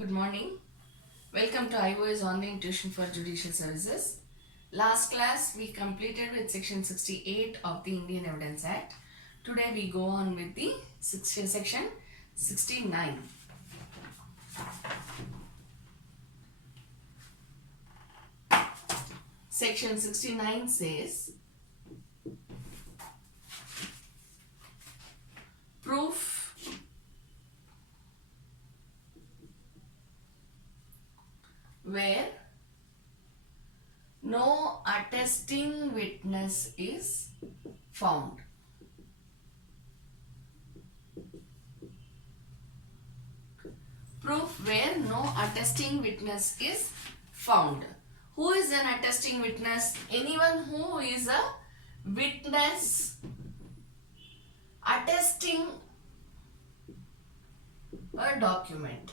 Good morning. Welcome to IOS Online Tuition for Judicial Services. Last class we completed with section 68 of the Indian Evidence Act. Today we go on with the section 69. Section 69 says proof where no attesting witness is found. Proof where no attesting witness is found. Who is an attesting witness? Anyone who is a witness attesting a document.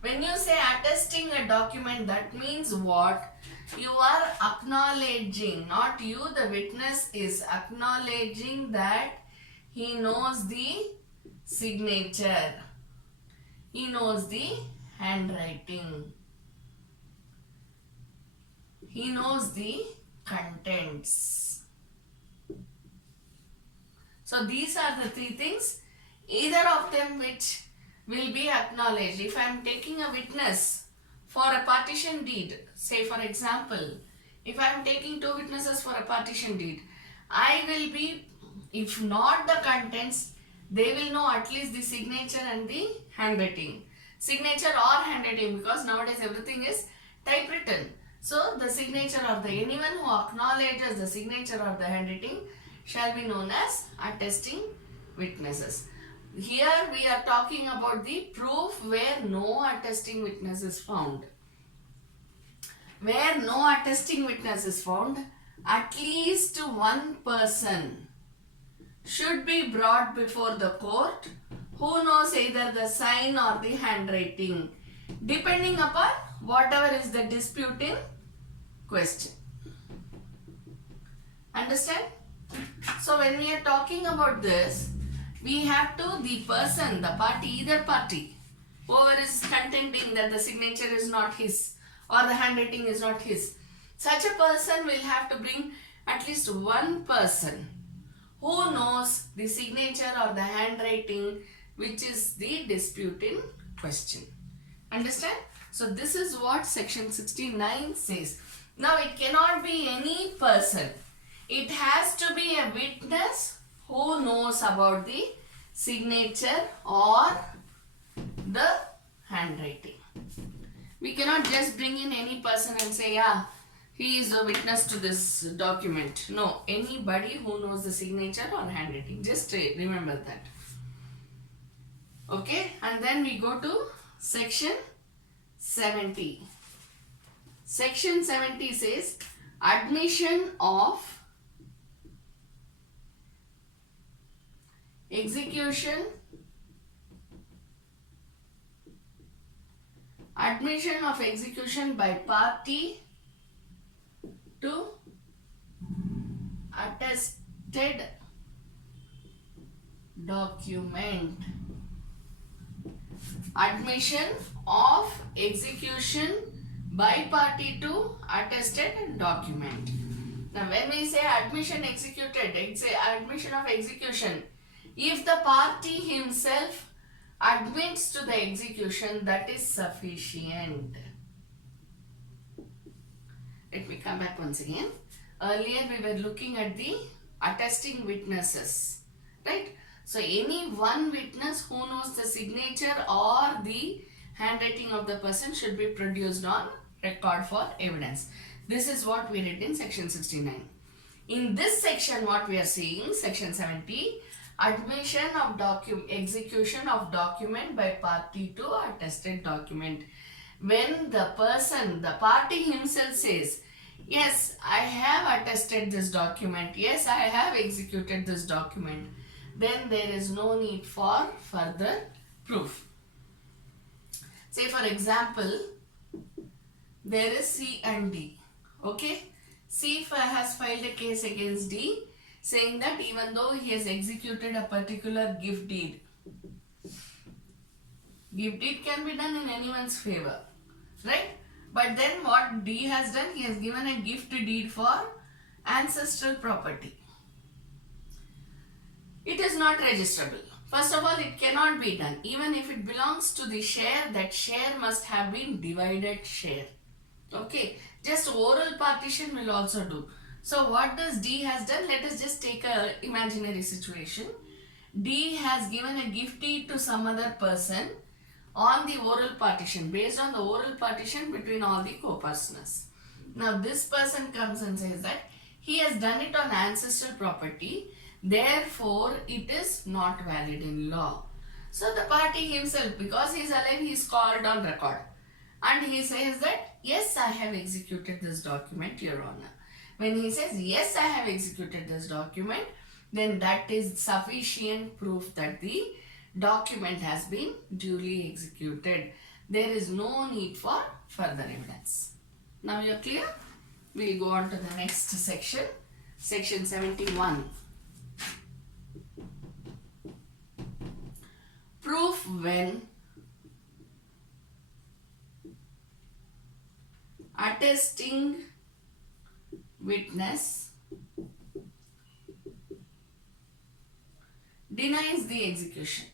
When you say attesting a document, that means what? You are acknowledging, not you, the witness is acknowledging that he knows the signature. He knows the handwriting. He knows the contents. So these are the three things, either of them which will be acknowledged. If I am taking a witness for a partition deed, say for example, if I am taking two witnesses for a partition deed, I will be, if not the contents, they will know at least the signature and the handwriting. Signature or handwriting, because nowadays everything is typewritten. So the signature of the anyone who acknowledges the signature or the handwriting shall be known as attesting witnesses. Here we are talking about the proof where no attesting witness is found. Where no attesting witness is found, at least one person should be brought before the court who knows either the sign or the handwriting, depending upon whatever is the dispute in question. Understand? So when we are talking about this, we have to, the person, the party, either party, whoever is contending that the signature is not his or the handwriting is not his, such a person will have to bring at least one person who knows the signature or the handwriting which is the dispute in question. Understand? So this is what section 69 says. Now it cannot be any person. It has to be a witness who knows about the signature or the handwriting. We cannot just bring in any person and say, yeah, he is a witness to this document. No, anybody who knows the signature or handwriting. Just remember that. Okay, and then we go to section 70. Section 70 says admission of execution by party to attested document. Admission of execution by party to attested document. Now when we say admission of execution, if the party himself admits to the execution, that is sufficient. Let me come back once again. Earlier we were looking at the attesting witnesses, right? So any one witness who knows the signature or the handwriting of the person should be produced on record for evidence. This is what we read in section 69. In this section what we are seeing, section 70, admission of execution of document by party to attested document. When the person, the party himself says, yes, I have attested this document, yes, I have executed this document, then there is no need for further proof. Say for example, there is C and D. Okay, C has filed a case against D saying that even though he has executed a particular gift deed, Gift deed can be done in anyone's favor, right? But then what D has done, he has given a gift deed for ancestral property. It is not registrable. First of all, it cannot be done. Even if it belongs to the share, that share must have been divided share. Okay, just oral partition will also do. So what does D has done? Let us just take a imaginary situation. D has given a gift deed to some other person on the oral partition, based on the oral partition between all the co-partners. Now this person comes and says that he has done it on ancestral property, therefore it is not valid in law. So the party himself, because he is alive, he is called on record and he says that yes, I have executed this document, Your Honor. When he says yes, I have executed this document, then that is sufficient proof that the document has been duly executed. There is no need for further evidence. Now you are clear? We will go on to the next section, section 71. Proof when attesting witness denies the execution.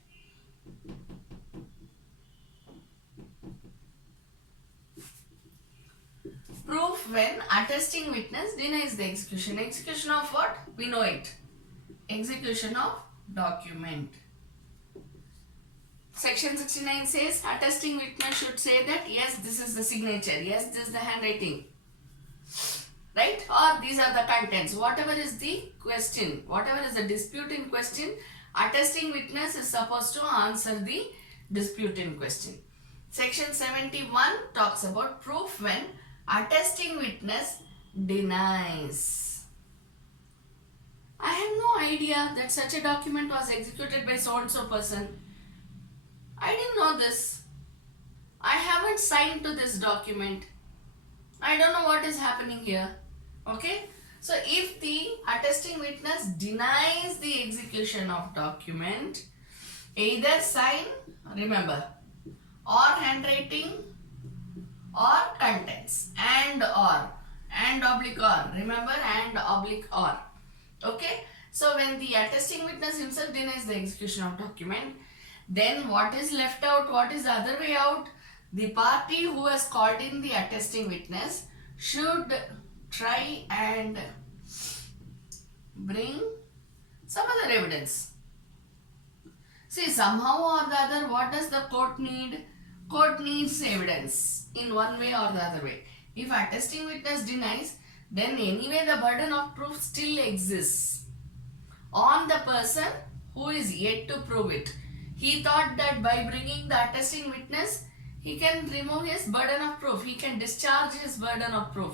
Proof when attesting witness denies the execution. Execution of what? We know it. Execution of document. Section 69 says attesting witness should say that yes, this is the signature, yes, this is the handwriting, right? Or these are the contents. Whatever is the question, whatever is the dispute in question, attesting witness is supposed to answer the dispute in question. Section 71 talks about proof when attesting witness denies. I have no idea that such a document was executed by so and so person. I didn't know this. I haven't signed to this document. I don't know what is happening here. Okay. So if the attesting witness denies the execution of document, either sign, remember, or handwriting, or contents, and oblique or, remember, and oblique or. Okay. So when the attesting witness himself denies the execution of document, then what is left out? What is the other way out? The party who has called in the attesting witness should try and bring some other evidence. See, somehow or the other, what does the court need? Court needs evidence in one way or the other way. If attesting witness denies, then anyway the burden of proof still exists on the person who is yet to prove it. He thought that by bringing the attesting witness, he can remove his burden of proof. He can discharge his burden of proof.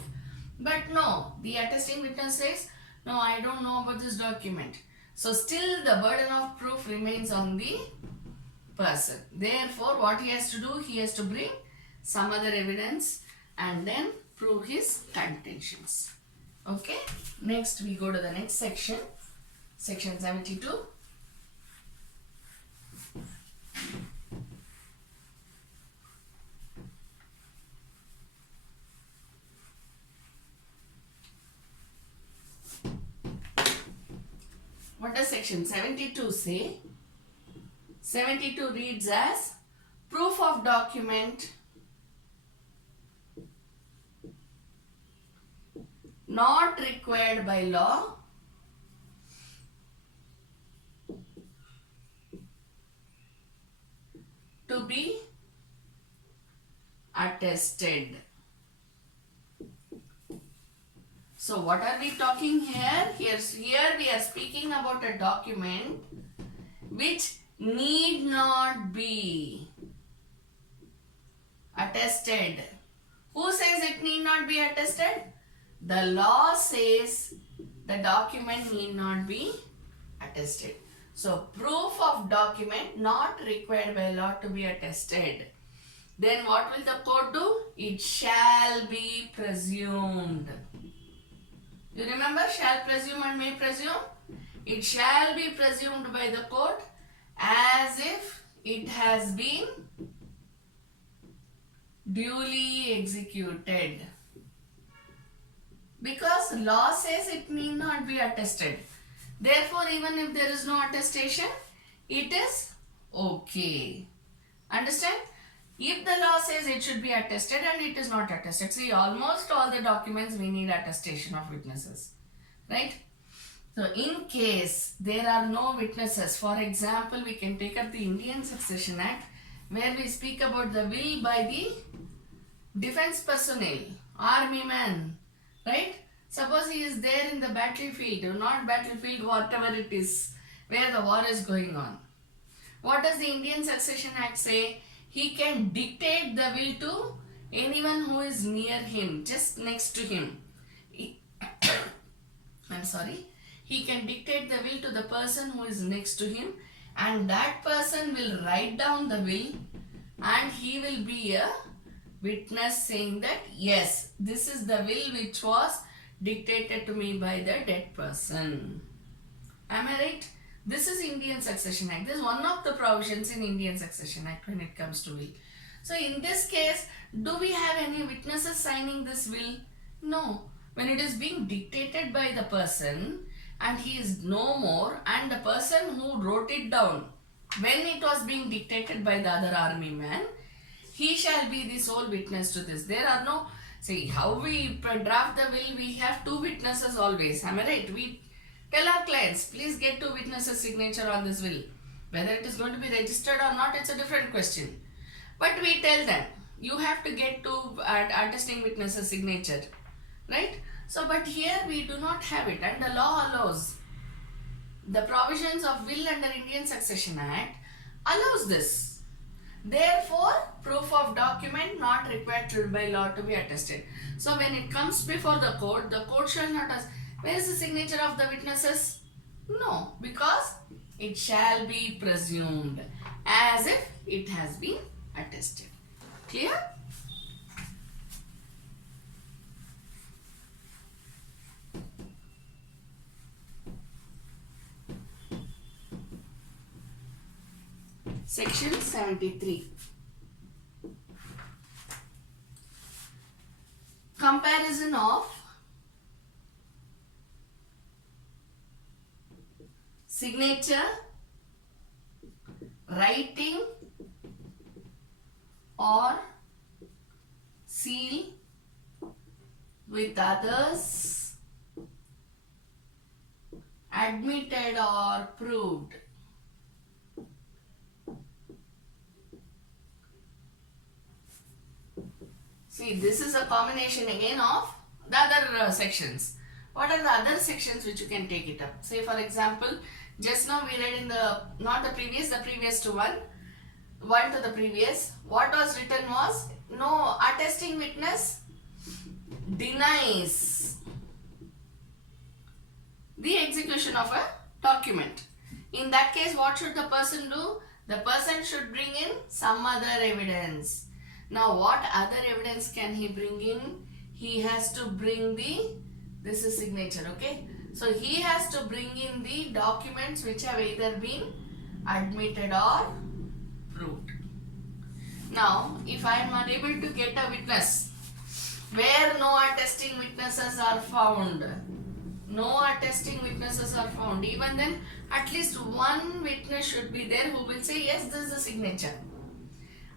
But no, the attesting witness says, no, I don't know about this document. So still the burden of proof remains on the person. Therefore, what he has to do, he has to bring some other evidence and then prove his contentions. Okay. Next, we go to the next section, section 72. What does section 72 say? 72 reads as proof of document not required by law to be attested. So what are we talking here? Here we are speaking about a document which need not be attested. Who says it need not be attested? The law says the document need not be attested. So proof of document not required by law to be attested. Then what will the court do? It shall be presumed. You remember shall presume and may presume? It shall be presumed by the court as if it has been duly executed. Because law says it need not be attested. Therefore, even if there is no attestation, it is okay. Understand? If the law says it should be attested and it is not attested, see, almost all the documents we need attestation of witnesses, right? So, in case there are no witnesses, for example, we can take up the Indian Succession Act where we speak about the will by the defense personnel, army man, right? Suppose he is there in the battlefield, or not battlefield, whatever it is, where the war is going on. What does the Indian Succession Act say? He can dictate the will to anyone who is near him, just next to him. I'm sorry. He can dictate the will to the person who is next to him, and that person will write down the will, and he will be a witness saying that yes, this is the will which was dictated to me by the dead person. Am I right? This is Indian Succession Act. This is one of the provisions in Indian Succession Act when it comes to will. So in this case, do we have any witnesses signing this will? No. When it is being dictated by the person and he is no more, and the person who wrote it down when it was being dictated by the other army man, he shall be the sole witness to this. There are no, see how we draft the will, we have two witnesses always. Am I right? We tell our clients, please get two witnesses' signature on this will. Whether it is going to be registered or not, it's a different question. But we tell them, you have to get two attesting witnesses' signature. Right? So, but here we do not have it, and the law allows. The provisions of will under Indian Succession Act allows this. Therefore, proof of document not required by law to be attested. So, when it comes before the court shall not ask, where is the signature of the witnesses? No, because it shall be presumed as if it has been attested. Clear? Section 73. Comparison of signature, writing or seal with others, admitted or proved. See, this is a combination again of the other sections. What are the other sections which you can take it up? Say for example, just now we read in the, not the previous to one to the previous. What was written was, no attesting witness denies the execution of a document. In that case, what should the person do? The person should bring in some other evidence. Now, what other evidence can he bring in? He has to bring this is signature, okay? So, he has to bring in the documents which have either been admitted or proved. Now, if I am unable to get a witness where no attesting witnesses are found, even then at least one witness should be there who will say, yes, this is the signature.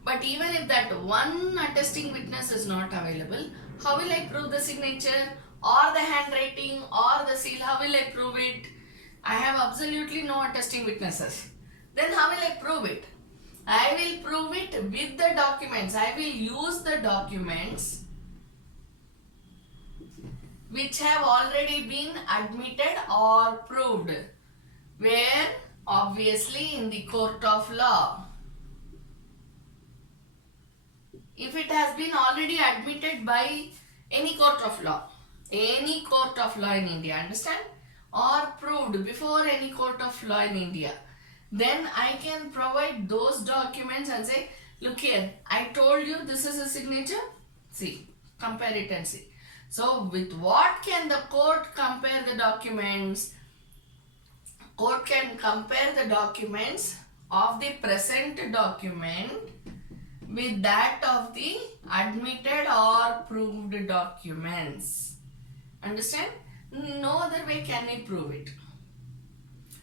But even if that one attesting witness is not available, how will I prove the signature or the handwriting or the seal? How will I prove it? I have absolutely no attesting witnesses. Then how will I prove it? I will prove it with the documents. I will use the documents which have already been admitted or proved. Where? Obviously in the court of law. If it has been already admitted by any court of law in India, understand? Or proved before any court of law in India, then I can provide those documents and say, look here, I told you this is a signature. See, compare it and see. So, with what can the court compare the documents? Court can compare the documents of the present document with that of the admitted or proved documents. Understand? No other way can we prove it.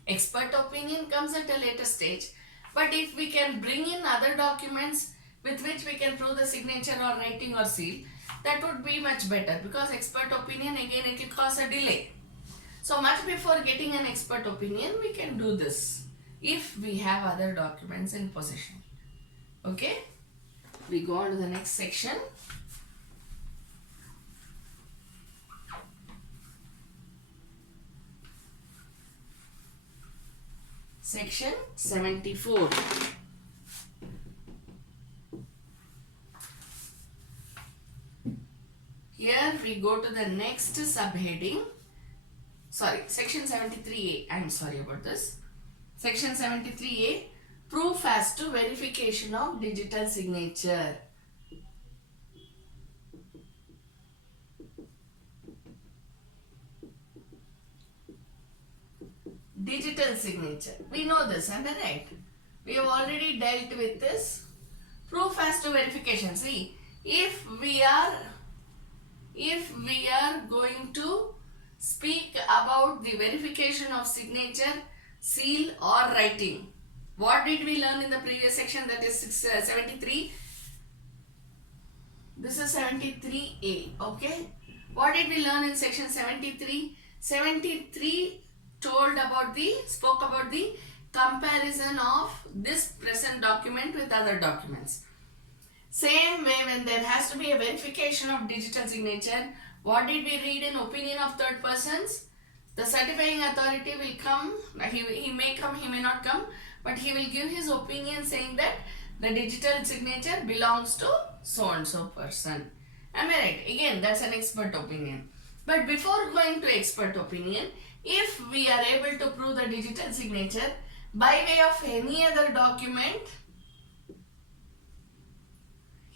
Expert opinion comes at a later stage, but if we can bring in other documents with which we can prove the signature or writing or seal, that would be much better, because expert opinion again it will cause a delay. So much before getting an expert opinion, we can do this if we have other documents in possession. Okay, we go on to the next section. Section 74. Here we go to the next subheading. Sorry, section 73A. I am sorry about this. Section 73A, proof as to verification of digital signature. Digital signature. We know this, am I right? We have already dealt with this. Proof as to verification. See, if we are going to speak about the verification of signature, seal or writing, what did we learn in the previous section, that is 73? This is 73A, okay? What did we learn in section 73? 73 spoke about the comparison of this present document with other documents. Same way, when there has to be a verification of digital signature, what did we read in opinion of third persons? The certifying authority will come, he may come, he may not come, but he will give his opinion saying that the digital signature belongs to so and so person. Am I right? Again, that's an expert opinion. But before going to expert opinion, if we are able to prove the digital signature by way of any other document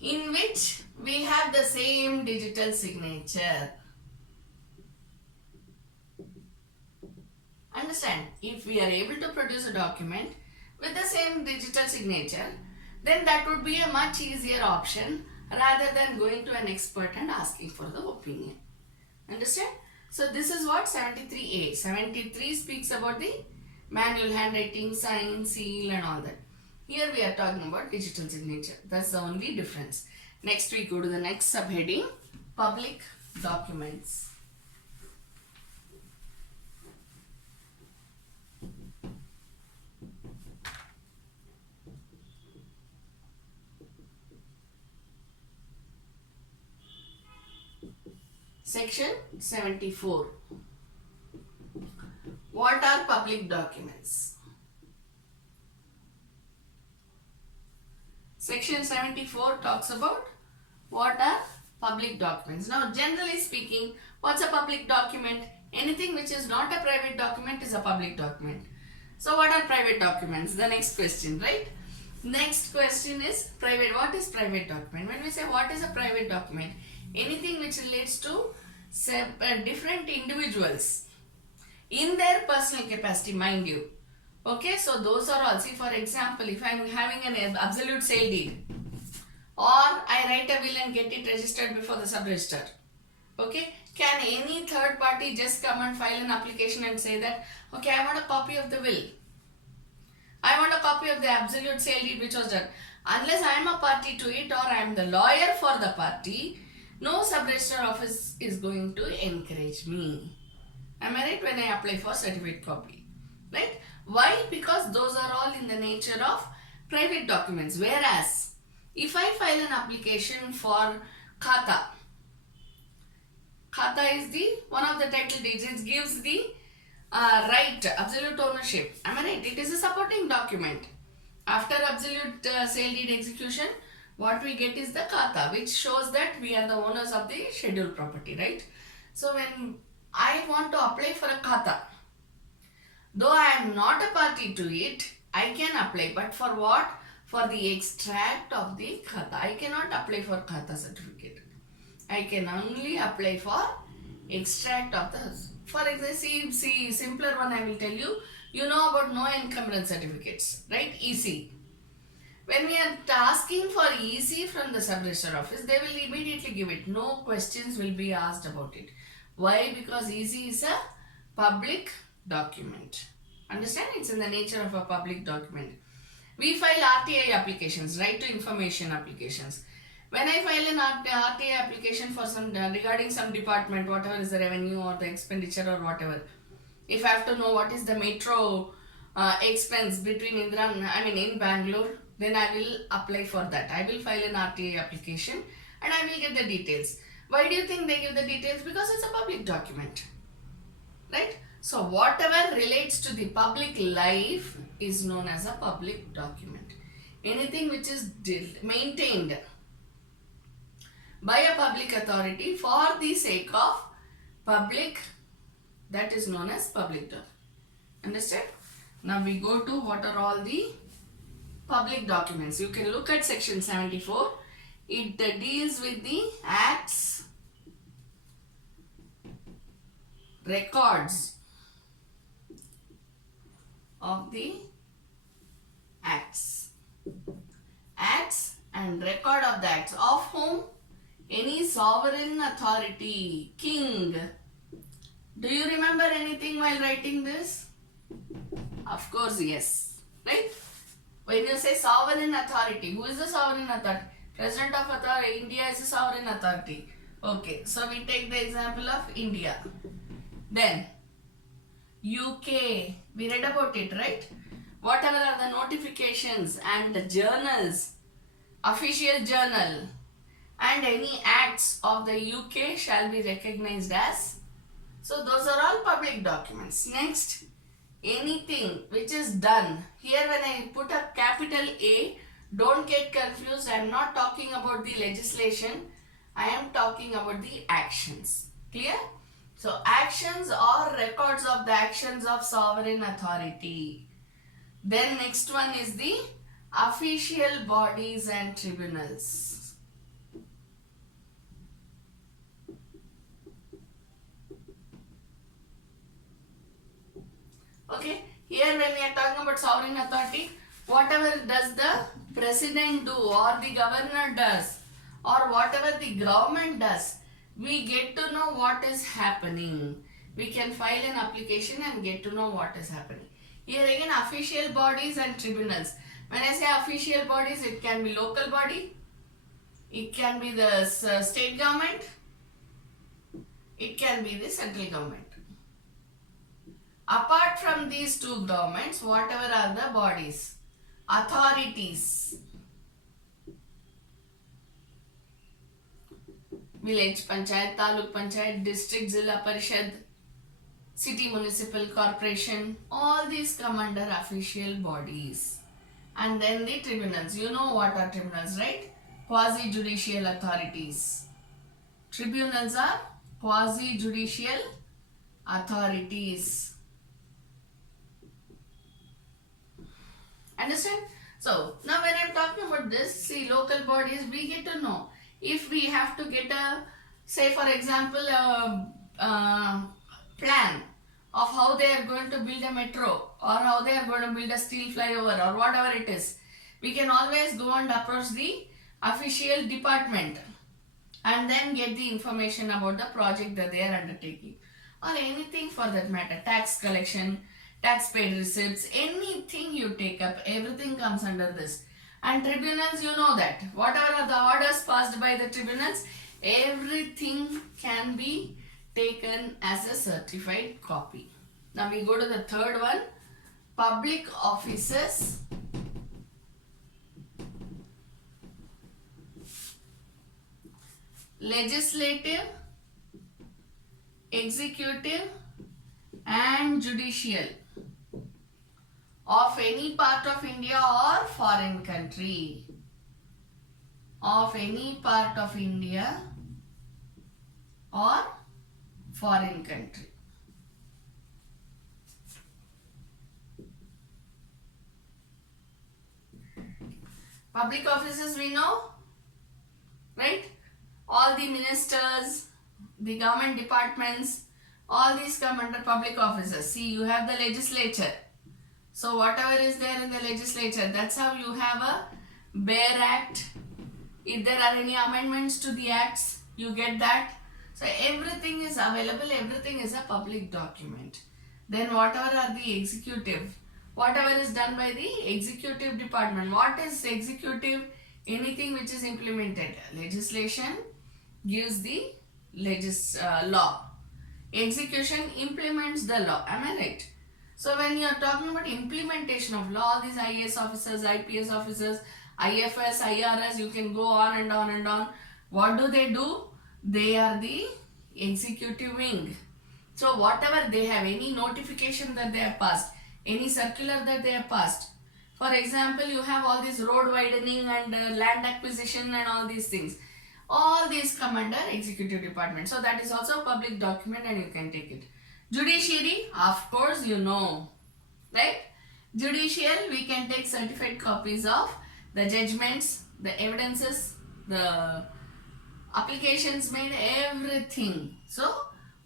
in which we have the same digital signature. Understand? If we are able to produce a document with the same digital signature, then that would be a much easier option rather than going to an expert and asking for the opinion. Understand? So this is what 73A. 73 speaks about the manual handwriting, sign, seal and all that. Here we are talking about digital signature. That's the only difference. Next we go to the next subheading, public documents. Section 74. What are public documents? Section 74 talks about what are public documents. Now, generally speaking, what's a public document? Anything which is not a private document is a public document. So, what are private documents? The next question, right? Next question is private. What is private document? When we say what is a private document, anything which relates to different individuals in their personal capacity, mind you. Okay, so those are all. See, for example, if I am having an absolute sale deed, or I write a will and get it registered before the sub-register. Okay, can any third party just come and file an application and say that, okay, I want a copy of the will, I want a copy of the absolute sale deed which was done. Unless I am a party to it or I am the lawyer for the party, no sub-register office is going to encourage me. Am I right? When I apply for certificate copy, right? Why? Because those are all in the nature of private documents. Whereas, if I file an application for khata is the one of the title deeds. It gives the right, absolute ownership. Am I right? It is a supporting document. After absolute sale deed execution, what we get is the khata, which shows that we are the owners of the scheduled property, right? So when I want to apply for a khata, though I am not a party to it, I can apply. But for what? For the extract of the khata. I cannot apply for khata certificate. I can only apply for extract of the. For example, see simpler one I will tell you. You know about no encumbrance certificates, right? EC. When we are asking for EC from the sub-registrar office, they will immediately give it. No questions will be asked about it. Why? Because EC is a public document. Understand? It's in the nature of a public document. We file RTI applications, right to information applications. When I file an RTI application for some regarding some department, whatever is the revenue or the expenditure or whatever, if I have to know what is the metro expense between in Bangalore, then I will apply for that. I will file an RTI application and I will get the details. Why do you think they give the details? Because it's a public document, right? So whatever relates to the public life is known as a public document. Anything which is maintained by a public authority for the sake of public, that is known as public document. Understand? Now we go to what are all the public documents. You can look at section 74. It deals with the acts, records of the acts. Acts and record of the acts. Of whom? Any sovereign authority. King. Do you remember anything while writing this? Of course, yes. Right? When you say sovereign authority, who is the sovereign authority? President of authority. India is a sovereign authority. Okay, so we take the example of India. Then, UK. We read about it, right? Whatever are the notifications and the journals, official journal, and any acts of the UK shall be recognized as. So those are all public documents. Next, anything which is done. Here when I put a capital A, don't get confused. I am not talking about the legislation. I am talking about the actions. Clear? So actions or records of the actions of sovereign authority. Then next one is the official bodies and tribunals. Okay, here when we are talking about sovereign authority, whatever does the president do or the governor does or whatever the government does, we get to know what is happening. We can file an application and get to know what is happening. Here again, official bodies and tribunals. When I say official bodies, it can be local body, it can be the state government, it can be the central government. Apart from these two governments, whatever are the bodies, authorities, village panchayat, taluk panchayat, district zilla parishad, city municipal corporation, all these come under official bodies. And then the tribunals. You know what are tribunals, right? Quasi-judicial authorities. Tribunals are quasi-judicial authorities. Understand? So, now when I am talking about this, see, local bodies, we get to know. If we have to get a, say for example, a plan of how they are going to build a metro or how they are going to build a steel flyover or whatever it is, we can always go and approach the official department and then get the information about the project that they are undertaking, or anything for that matter, tax collection, tax paid receipts, anything you take up, everything comes under this. And tribunals, you know that whatever are the orders passed by the tribunals, everything can be taken as a certified copy. Now we go to the third one, public offices, legislative, executive and judicial of any part of India or foreign country. Of any part of India or foreign country. Public offices we know, right? All the ministers, the government departments, all these come under public offices. See, you have the legislature. So whatever is there in the legislature, that's how you have a Bare Act. If there are any amendments to the acts, you get that. So everything is available, everything is a public document. Then whatever are the executive, whatever is done by the executive department. What is executive? Anything which is implemented. Legislation gives the law. Execution implements the law. Am I right? So when you are talking about implementation of law, these IAS officers, IPS officers, IFS, IRS, you can go on and on and on. What do? They are the executive wing. So whatever they have, any notification that they have passed, any circular that they have passed. For example, you have all this road widening and land acquisition and all these things. All these come under executive department. So that is also a public document and you can take it. Judiciary, of course you know, right? Judicial, we can take certified copies of the judgments, the evidences, the applications made, everything. So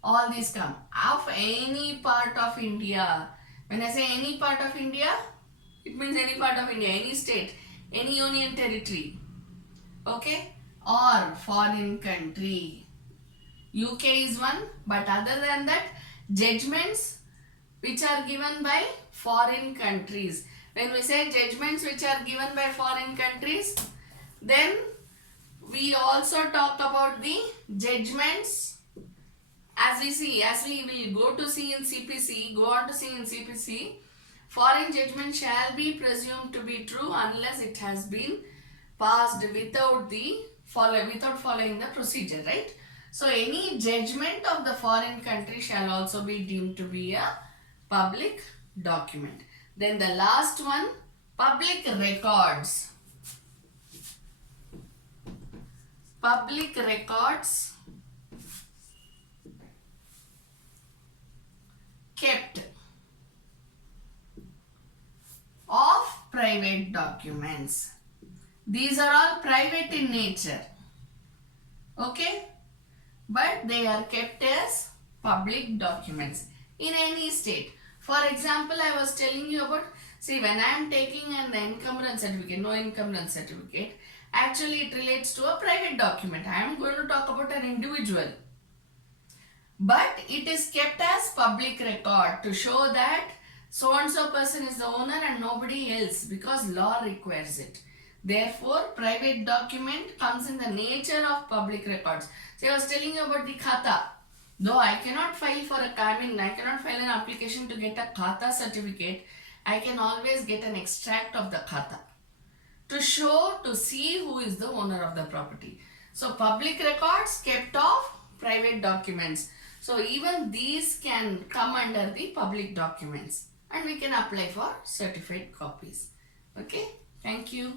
all these come of any part of India. When I say any part of India, it means any part of India, any state, any union territory, okay, or foreign country. UK is one, but other than that, judgments which are given by foreign countries. When we say judgments which are given by foreign countries, then we also talk about the judgments as we will go to see in CPC, go on to see in CPC, foreign judgment shall be presumed to be true unless it has been passed without following the procedure, right? So any judgment of the foreign country shall also be deemed to be a public document. Then the last one, public records. Public records kept of private documents. These are all private in nature, okay, but they are kept as public documents in any state. For example, I was telling you about, see, when I am taking an encumbrance certificate, no encumbrance certificate, actually it relates to a private document. I am going to talk about an individual, but it is kept as public record to show that so and so person is the owner and nobody else, because law requires it. Therefore, private document comes in the nature of public records. So I was telling you about the khata. Though I cannot file for a I cannot file an application to get a khata certificate, I can always get an extract of the khata to show, to see who is the owner of the property. So public records kept of private documents. So even these can come under the public documents and we can apply for certified copies. Okay, thank you.